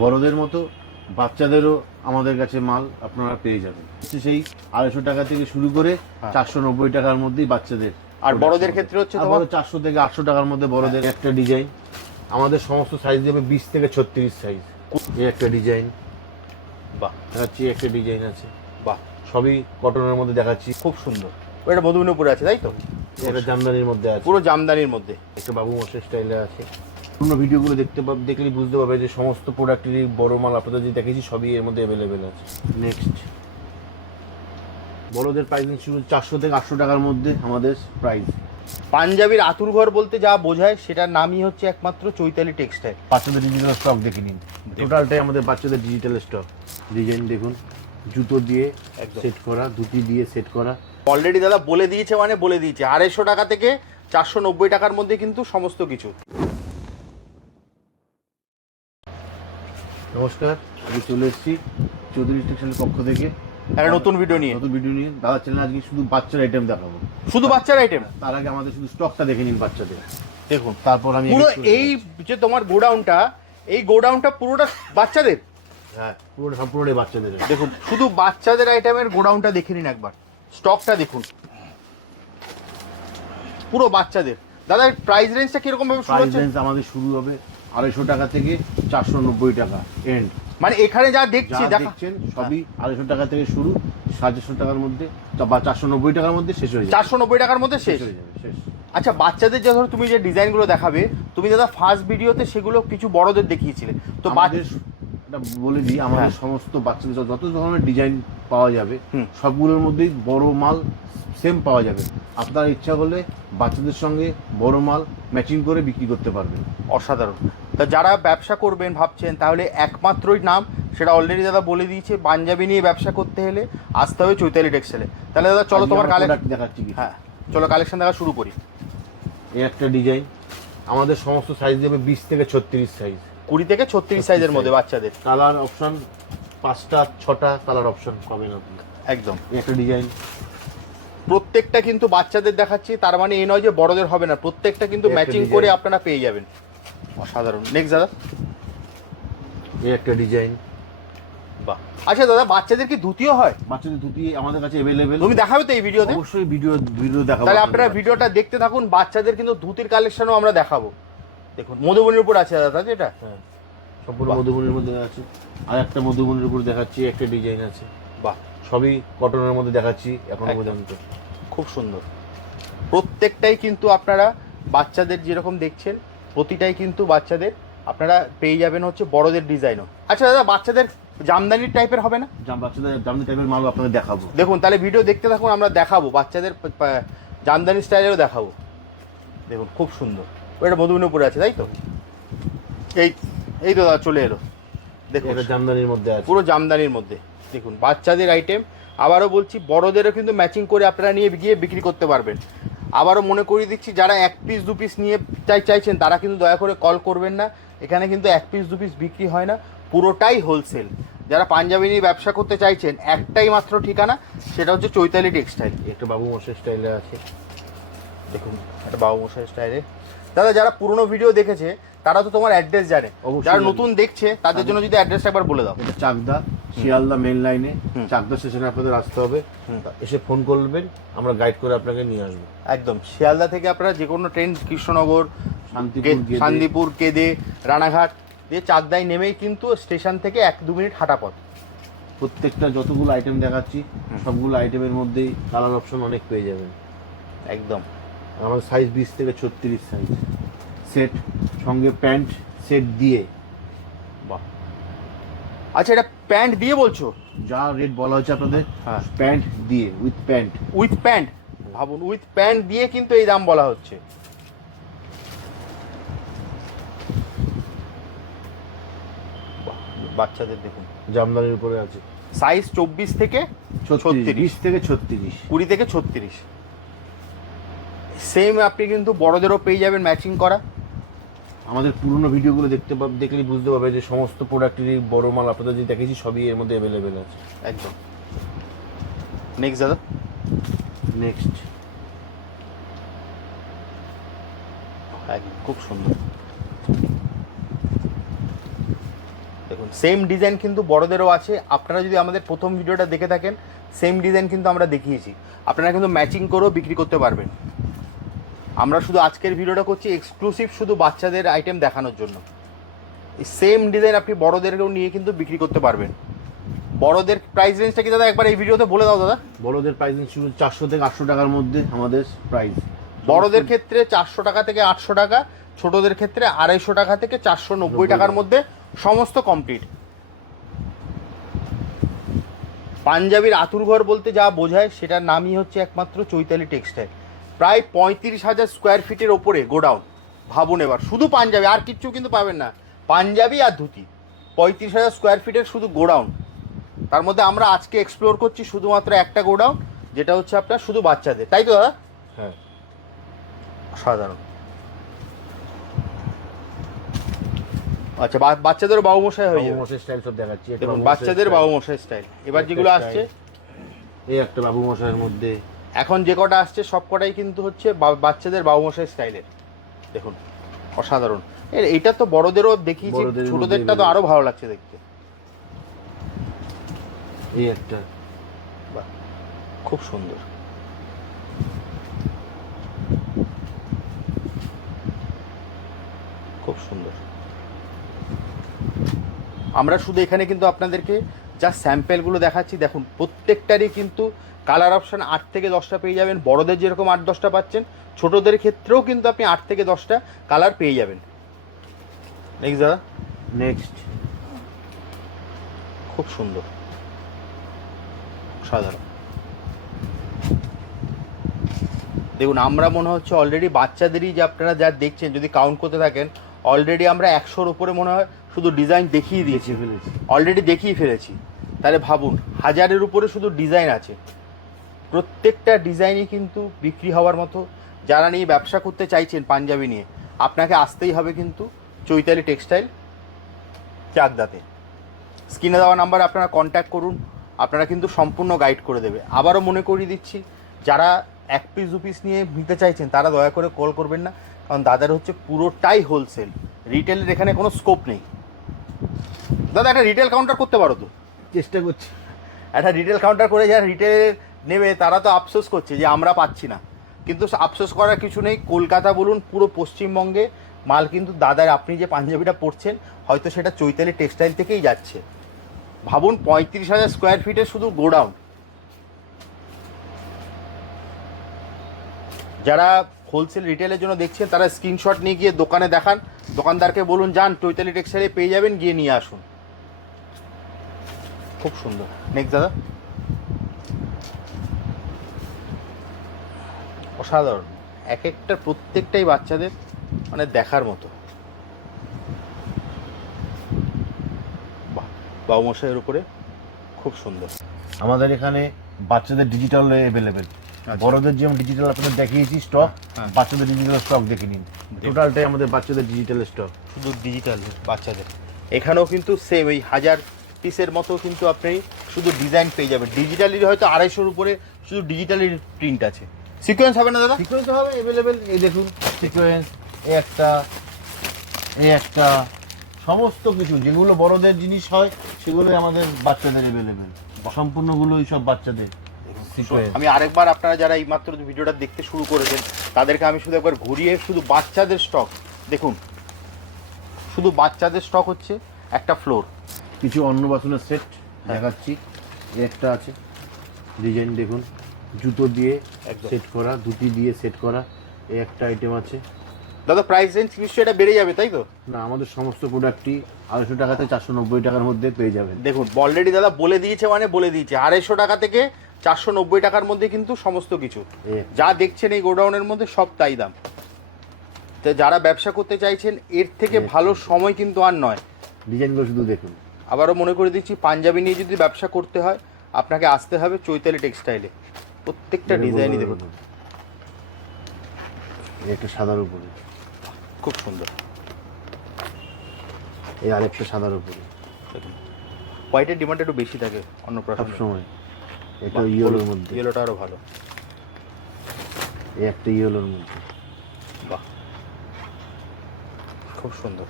বড়দের মতো বাচ্চাদেরও আমাদের কাছে মাল আপনারা পেয়ে যাবেন। সেই আড়াইশো টাকা থেকে শুরু করে হ্যাঁ। চারশো নব্বই টাকার মধ্যেই বাচ্চাদের আর বড়দের ক্ষেত্রে হচ্ছে তোমার হ্যাঁ। চারশো থেকে আটশো টাকার মধ্যে বড়দের একটা ডিজাইন। আমাদের সমস্ত সাইজ দেবে বিশ থেকে ছত্রিশ সাইজ এই একটা ডিজাইন। বাহ দেখাচ্ছি একটা ডিজাইন আছে। বাহ সবই কটনের মধ্যে দেখাচ্ছি। খুব সুন্দর। ওটা মধুমিনপুরে আছে তাই তো? এটা জামদানির মধ্যে আছে। পুরো জামদানির মধ্যে। একটা বাবু মশের স্টাইলে আছে। পুরোনো ভিডিওগুলো দেখতে পাব দেখলেই বুঝতে পারবে যে সমস্ত প্রোডাক্টেরই বড় মাল আপনাদের যে দেখেছি সবই এর মধ্যে অ্যাভেলেবেল আছে। নেক্সট বড়দের প্রাইসিং শুরু চারশো থেকে আটশো টাকার মধ্যে আমাদের প্রাইস পাঞ্জাবির আতুর ঘর বলতে যা বোঝায় সেটার নামই হচ্ছে একমাত্র চৈতালি টেক্সটাইল বাচ্চাদের ডিজিটাল স্টক দেখে নিন। টোটালটাই আমাদের বাচ্চাদের ডিজিটাল স্টক ডিজাইন দেখুন। জুতো দিয়ে। সেট করা ধুতি দিয়ে সেট করা। অলরেডি দাদা বলে দিয়েছে মানে বলে দিয়েছে। আড়াইশো টাকা থেকে চারশো নব্বই টাকার মধ্যে কিন্তু সমস্ত কিছু। নমস্কার আমি চলে এসেছি চৌধুরী স্টেশনের পক্ষ থেকে। একটা নতুন ভিডিও নিয়ে। নতুন ভিডিও নিয়ে। দাদা চ্যানেল আজকে শুধু বাচ্চার আইটেম দেখাবো। শুধু বাচ্চার আইটেম তার আগে আমাদের শুধু স্টকটা দেখে নিন বাচ্চাদের। দেখুন তারপর আমি পুরো এই যে তোমার গোডাউনটা এই গোডাউনটা পুরোটা বাচ্চাদের? হ্যাঁ পুরোটা সব পুরোটাই বাচ্চাদের। দেখুন শুধু বাচ্চাদের আইটেমের গোডাউনটা দেখে নিন একবার। স্টকটা দেখুন। পুরো বাচ্চাদের। দাদা প্রাইস রেঞ্জটা কীরকম ভাবে শুরু প্রাইস রেঞ্জ আমাদের শুরু হবে আড়াইশো টাকা থেকে চারশো নব্বই টাকা এন্ড মানে এখানে যা দেখছি যা দেখছেন সবই আড়াইশো টাকা থেকে শুরু চারশো টাকার মধ্যে বা চারশো নব্বই টাকার মধ্যে শেষ হয়ে যাবে। চারশো নব্বই টাকার মধ্যে শেষ হয়ে যাবে শেষ। আচ্ছা বাচ্চাদের যে ধরো তুমি যে ডিজাইনগুলো দেখাবে তুমি দাদা ফার্স্ট ভিডিওতে সেগুলো কিছু বড়দের দেখিয়েছিলে। তো বলে দিই আমাদের হ্যাঁ। সমস্ত বাচ্চাদের যত ধরনের ডিজাইন পাওয়া যাবে। সবগুলোর মধ্যেই বড় মাল সেম পাওয়া যাবে। আপনার ইচ্ছা হলে বাচ্চাদের সঙ্গে বড় মাল ম্যাচিং করে বিক্রি করতে পারবেন। অসাধারণ। তা যারা ব্যবসা করবেন ভাবছেন তাহলে একমাত্রই নাম সেটা অলরেডি দাদা বলে দিয়েছে পাঞ্জাবি নিয়ে ব্যবসা করতে হলে আসতে হবে চৈতালি টেক্সটাইলে। তাহলে দাদা চলো তোমার কালেকশন দেখাচ্ছি হ্যাঁ চলো কালেকশন দেখা শুরু করি। এই একটা ডিজাইন আমাদের সমস্ত সাইজ দেবে বিশ থেকে ছত্রিশ সাইজ কুড়ি থেকে ছত্রিশ সাইজের মধ্যে বাচ্চাদের। কালার অপশন পাঁচটা ছটা কালার অপশন পাবেন আপনি একদম। এই একটা ডিজাইন প্রত্যেকটা কিন্তু বাচ্চাদের দেখাচ্ছি তার মানে এই নয় যে বড়দের হবে না প্রত্যেকটা কিন্তু ম্যাচিং করে আপনারা পেয়ে যাবেন। অসাধারণ। নেক্সট দাদা? এই একটা ডিজাইন বাহ। আচ্ছা দাদা বাচ্চাদের কি ধুতিও হয়? বাচ্চাদের ধুতি আমাদের কাছে অ্যাভেলেবেল তুমি দেখাবে তো এই ভিডিওতে? অবশ্যই ভিডিও ভিডিও দেখাবো তাহলে আপনারা ভিডিওটা দেখতে থাকুন বাচ্চাদের কিন্তু ধুতির কালেকশনও আমরা দেখাবো। দেখুন। মধুবনির উপর আছে দাদা তাই এটা? হ্যাঁ। মধুবনের মধ্যে আছে আর একটা মধুবনের উপর দেখাচ্ছি একটা ডিজাইন আছে। বাহ। সবই কটনের মধ্যে দেখাচ্ছি এখনও পর্যন্ত। খুব সুন্দর। প্রত্যেকটাই কিন্তু আপনারা বাচ্চাদের যেরকম দেখছেন প্রতিটাই কিন্তু বাচ্চাদের আপনারা পেয়ে যাবেন হচ্ছে বড়দের ডিজাইনও আচ্ছা দাদা বাচ্চাদের জামদানির টাইপের হবে না? জাম বাচ্চাদের দামি টাইপের মাল আপনাদের দেখাবো। দেখুন তাহলে ভিডিও দেখতে থাকুন আমরা দেখাবো। বাচ্চাদের জামদানি স্টাইলেরও দেখাবো। দেখুন খুব সুন্দর। ওটা মধুবনের উপরে আছে তাই তো? এই এই তো দাদা চলে এলো। দেখুন এটা জামদানির মধ্যে আছে। পুরো জামদানির মধ্যে। দেখুন বাচ্চাদের আইটেম আবারও বলছি বড়দেরও কিন্তু ম্যাচিং করে আপনারা নিয়ে গিয়ে বিক্রি করতে পারবেন। আবারও মনে করিয়ে দিচ্ছি, যারা এক পিস দু পিস নিয়ে চাই, চাইছেন, তারা কিন্তু দয়া করে কল করবেন না। এখানে কিন্তু এক পিস দু পিস বিক্রি হয় না, পুরোটাই হোলসেল যারা পাঞ্জাবি নিয়ে ব্যবসা করতে চাইছেন, একটাই মাত্র ঠিকানা, সেটা হচ্ছে চৈতালি টেক্সটাইল। একটু বাবু মশাই স্টাইলে আছে। দেখুন, একটা বাবু মশাই স্টাইলে। দাদা, যারা পুরনো ভিডিও দেখেছে তারা তো তোমার অ্যাড্রেস জানে। যারা নতুন দেখছে তাদের জন্য যদি অ্যাড্রেসটা একবার বলে দাও। এটা চাকদা শিয়ালদা মেন লাইনে। চাকদা স্টেশনে আপনাদের আসতে হবে। এসে ফোন করবেন আমরা গাইড করে আপনাকে নিয়ে আসব। একদম। শিয়ালদা থেকে আপনারা যে কোনো ট্রেন কৃষ্ণনগর শান্তিপুর কেদে রানাঘাট দিয়ে চাকদায় নেমেই কিন্তু স্টেশন থেকে এক দু মিনিট হাঁটা পথ। প্রত্যেকটা যতগুলো আইটেম দেখাচ্ছি সবগুলো আইটেমের মধ্যেই কালার অপশন অনেক পেয়ে যাবেন। একদম। আমার সাইজ বিশ থেকে ছত্রিশ সাইজ সেট সঙ্গে প্যান্ট সেট দিয়ে। বাহ। আচ্ছা এটা প্যান্ট দিয়ে বলছো? যা রেট বলা হচ্ছে আপনাদের হ্যাঁ। প্যান্ট দিয়ে উইথ প্যান্ট উইথ প্যান্ট ভাবুন উইথ প্যান্ট দিয়ে কিন্তু এই দাম বলা হচ্ছে। বাহ, বাচ্চাদের দেখুন জামদানির উপরে আছে। সাইজ চব্বিশ থেকে ছত্রিশ। থেকে ছত্রিশ। কুড়ি থেকে ছত্রিশ। সেম আপনি কিন্তু বড়দেরও পেয়ে যাবেন ম্যাচিং করা। আমাদের পুরনো ভিডিওগুলো দেখতে পাব দেখলেই বুঝতে পারবে যে সমস্ত প্রোডাক্টেরই বড় মাল আপনাদের যে দেখেছি সবই এর মধ্যে অ্যাভেলেবেল আছে। একদম। নেক্সট দাদা? নেক্সট একদম খুব সুন্দর। দেখুন সেম ডিজাইন কিন্তু বড়দেরও আছে। আপনারা যদি আমাদের প্রথম ভিডিওটা দেখে থাকেন সেম ডিজাইন কিন্তু আমরা দেখিয়েছি। আপনারা কিন্তু ম্যাচিং করেও বিক্রি করতে পারবেন। আমরা শুধু আজকের ভিডিওটা করছি এক্সক্লুসিভ শুধু বাচ্চাদের আইটেম দেখানোর জন্য। এই সেম ডিজাইন আপনি বড়দেরকেও নিয়ে কিন্তু বিক্রি করতে পারবেন। বড়দের প্রাইস রেঞ্জটা কি দাদা? একবার এই ভিডিওতে বলে দাও দাদা। বড়দের প্রাইস রেঞ্জ শুরু চারশো থেকে আটশো টাকার মধ্যে আমাদের প্রাইস বড়দের ক্ষেত্রে চারশো টাকা থেকে আটশো টাকা ছোটদের ক্ষেত্রে আড়াইশো টাকা থেকে চারশো নব্বই টাকার মধ্যে সমস্ত কমপ্লিট পাঞ্জাবির আতুরঘর বলতে যা বোঝায় সেটার নামই হচ্ছে একমাত্র চৈতালি টেক্সটাইল প্রায় পঁয়ত্রিশ হাজার স্কোয়ার ফিটের ওপরে গোডাউন। ভাবুন এবার শুধু পাঞ্জাবি আর কিচ্ছু কিন্তু পাবেন না। পাঞ্জাবি আর ধুতি। পঁয়ত্রিশ হাজার স্কোয়ার ফিটের শুধু গোডাউন। তার মধ্যে আমরা আজকে এক্সপ্লোর করছি শুধুমাত্র একটা গোডাউন যেটা হচ্ছে আপনার শুধু বাচ্চাদের। তাই তো দাদা? হ্যাঁ। সাধারণ আচ্ছা বাচ্চাদের বাবু মশাই হয়ে যাবে। স্টাইল সব দেখাচ্ছি। বাচ্চাদের বাবু মশাই স্টাইল এবার যেগুলো আসছে। এই একটা বাবু মশাইয়ের মধ্যে এখন যে কটা আসছে সব কটাই কিন্তু হচ্ছে বাচ্চাদের বাবু মশাই স্টাইলের দেখুন অসাধারণ। এইটা তো বড়দেরও দেখিয়েছি ছোটদেরটা তো আরও ভালো লাগছে দেখতে। এই একটা। খুব সুন্দর। খুব সুন্দর। আমরা শুধু এখানে কিন্তু আপনাদেরকে যা স্যাম্পেলগুলো দেখাচ্ছি দেখুন প্রত্যেকটারই কিন্তু কালার অপশান আট থেকে দশটা পেয়ে যাবেন। বড়দের যেরকম আট দশটা পাচ্ছেন ছোটদের ক্ষেত্রেও কিন্তু আপনি আট থেকে দশটা কালার পেয়ে যাবেন। নেক্সট দাদা? নেক্সট খুব সুন্দর। সাধারণ। দেখুন আমরা মনে হচ্ছে অলরেডি বাচ্চাদেরই যে আপনারা যা দেখছেন যদি কাউন্ট করতে থাকেন অলরেডি আমরা একশোর উপরে মনে হয় শুধু ডিজাইন দেখিয়ে দিয়েছি। অলরেডি দেখিয়ে ফেলেছি। তাহলে ভাবুন হাজারের উপরে শুধু ডিজাইন আছে। প্রত্যেকটা ডিজাইনই কিন্তু বিক্রি হওয়ার মতো। যারা নিয়ে ব্যবসা করতে চাইছেন পাঞ্জাবি নিয়ে আপনাকে আসতেই হবে কিন্তু চৈতালি টেক্সটাইল চাকদাতে। স্ক্রিনে দেওয়া নাম্বার আপনারা কন্ট্যাক্ট করুন। আপনারা কিন্তু সম্পূর্ণ গাইড করে দেবে। আবারও মনে করিয়ে দিচ্ছি যারা এক পিস দু পিস নিয়ে নিতে চাইছেন তারা দয়া করে কল করবেন না। কারণ দাদার হচ্ছে পুরোটাই হোলসেল রিটেলের এখানে কোনো স্কোপ নেই। দাদা একটা রিটেল কাউন্টার করতে পারো তো? চেষ্টা করছি। একটা রিটেল কাউন্টার করে যারা রিটেল নেবে তারা তো আফসোস করছে যে আমরা পাচ্ছি না। কিন্তু আফসোস করার কিছু নেই। কলকাতা বলুন পুরো পশ্চিমবঙ্গে মাল কিন্তু দাদার আপনি যে পাঞ্জাবিটা পরছেন হয়তো সেটা চৈতালি টেক্সটাইল থেকেই যাচ্ছে। ভাবুন পঁয়ত্রিশ হাজার স্কোয়ার ফিটে শুধু গোডাউন। যারা হোলসেল রিটেলের জন্য দেখছেন, তারা স্ক্রিনশট নিয়ে গিয়ে দোকানে দেখান। দোকানদারকে বলুন, যান, চৈতালি টেক্সটাইলে পেয়ে যাবেন, গিয়ে নিয়ে আসুন। খুব সুন্দর। নেক্সট দাদা। অসাধারণ। এক একটা প্রত্যেকটাই বাচ্চাদের মানে দেখার মতো। বাবু মশাইয়ের উপরে খুব সুন্দর। আমাদের এখানে বাচ্চাদের ডিজিটাল অ্যাভেলেবেল বড়দের যেমন ডিজিটাল আপনাদের দেখিয়েছি স্টক হ্যাঁ। বাচ্চাদের ডিজিটাল স্টক দেখে। নিন টোটালটাই আমাদের বাচ্চাদের ডিজিটাল স্টক শুধু ডিজিটাল বাচ্চাদের। এখানেও কিন্তু সেম এই হাজার পিসের মতো কিন্তু আপনি শুধু ডিজাইন পেয়ে যাবেন। ডিজিটালির হয়তো আড়াইশোর উপরে শুধু ডিজিটালের প্রিন্ট আছে। সিকোয়েন্স হবে না দাদা? সিকোয়েন্স হবে অ্যাভেলেবেল এই দেখুন সিকোয়েন্স এই একটা এ একটা সমস্ত কিছু যেগুলো বড়দের জিনিস হয় সেগুলোই আমাদের বাচ্চাদের অ্যাভেলেবেল সম্পূর্ণগুলোই সব বাচ্চাদের। সিকোয়েন্স আমি আরেকবার আপনারা যারা এই মাত্র ভিডিওটা দেখতে শুরু করেছেন তাদেরকে আমি শুধু একবার ঘুরিয়ে শুধু বাচ্চাদের স্টক দেখুন শুধু বাচ্চাদের স্টক হচ্ছে একটা ফ্লোর কিছু অন্নবাসনের সেট দেখাচ্ছি এই একটা আছে ডিজাইন দেখুন জুতো দিয়ে। সেট করা ধুতি দিয়ে সেট করা এই একটা আইটেম আছে। দাদা প্রাইস রেঞ্জ নিশ্চয়ই এটা বেড়ে যাবে তাই তো? না আমাদের সমস্ত প্রোডাক্টই আড়াইশো টাকা থেকে চারশো নব্বই টাকার মধ্যে পেয়ে যাবেন। দেখুন অলরেডি দাদা বলে দিয়েছে মানে বলে দিয়েছে। আড়াইশো টাকা থেকে চারশো নব্বই টাকার মধ্যে কিন্তু সমস্ত কিছু। যা দেখছেন এই গোডাউনের মধ্যে সব তাই দাম। তো যারা ব্যবসা করতে চাইছেন এর থেকে ভালো সময় কিন্তু আর নয়। ডিজাইনগুলো শুধু দেখুন। আবারও মনে করে দিচ্ছি পাঞ্জাবি নিয়ে যদি ব্যবসা করতে হয় আপনাকে আসতে হবে চৈতালি টেক্সটাইলে। প্রত্যেকটা ডিজাইনই দেখুন। একটা সাদার উপরে। খুব সুন্দর। এই আরেকটা সাদার উপরে। হোয়াইটের ডিমান্ড একটু বেশি থাকে অন্য সময় এটা ইয়েলোর মধ্যে। ইয়েলোটা আরও ভালো। এই একটা ইয়েলোর মধ্যে। বাহ। খুব সুন্দর।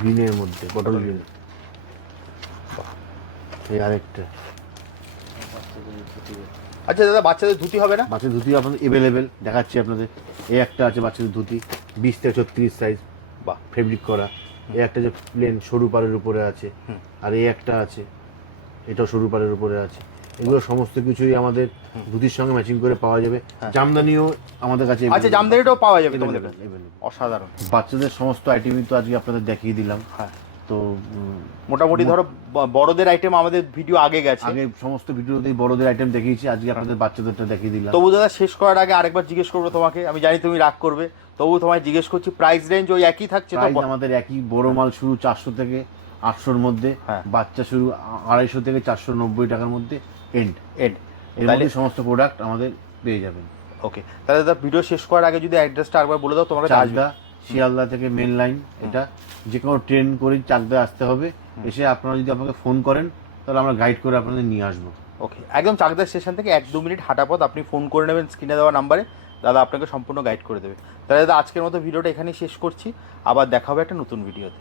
গ্রিনের মধ্যে পটল গ্রিন এই আরেকটা। আচ্ছা দাদা বাচ্চাদের ধুতি হবে না? বাচ্চাদের ধুতি আপনাদের এভেলেবেল দেখাচ্ছি আপনাদের। এই একটা আছে বাচ্চাদের ধুতি বিশ থেকে ছত্রিশ সাইজ বাহ। ফেব্রিক করা। এই একটা যে প্লেন সরু পাড়ের উপরে আছে। আর এই একটা আছে। এটাও সরু পাড়ের উপরে আছে। এগুলো সমস্ত কিছুই আমাদের ধুতির সঙ্গে ম্যাচিং করে পাওয়া যাবে। হ্যাঁ। জামদানিও আমাদের কাছে আচ্ছা জামদানিটাও পাওয়া যাবে তোমাদের কাছে? অসাধারণ। বাচ্চাদের সমস্ত আইটেমই তো আজকে আপনাদের দেখিয়ে দিলাম। হ্যাঁ। তো মোটামুটি ধরো বড়দের আইটেম আমাদের ভিডিও আগে গেছে। আগে সমস্ত ভিডিওতেই বড়দের আইটেম দেখিয়েছি আজকে আপনাদের বাচ্চাদেরটা দেখিয়ে দিলাম। তবু দাদা শেষ করার আগে আরেকবার জিজ্ঞেস করব তোমাকে। আমি জানি তুমি রাগ করবে। তবু তোমায় জিজ্ঞেস করছি প্রাইস রেঞ্জ ওই একই থাকছে আমাদের একই বড় মাল শুরু চারশো থেকে আটশোর মধ্যে হ্যাঁ। বাচ্চা শুরু আড়াইশো থেকে চারশো নব্বই টাকার মধ্যে এন্ড এড এর মধ্যে সমস্ত প্রোডাক্ট আমাদের পেয়ে যাবেন। ওকে তাহলে দাদা ভিডিও শেষ করার আগে যদি অ্যাড্রেসটা একবার বলে দাও তোমার চাকদা শিয়ালদা থেকে মেন লাইন এটা যে কোনো ট্রেন করেই চাকদা আসতে হবে। এসে আপনারা যদি আপনাকে ফোন করেন তাহলে আমরা গাইড করে আপনাদের নিয়ে আসব। ওকে একদম চাকদা স্টেশন থেকে এক দু মিনিট হাঁটা পথ আপনি ফোন করে নেবেন স্ক্রিনে দেওয়া নাম্বারে দাদা আপনাকে সম্পূর্ণ গাইড করে দেবে। তাহলে দাদা আজকের মতো ভিডিওটা এখানেই শেষ করছি। আবার দেখা হবে একটা নতুন ভিডিওতে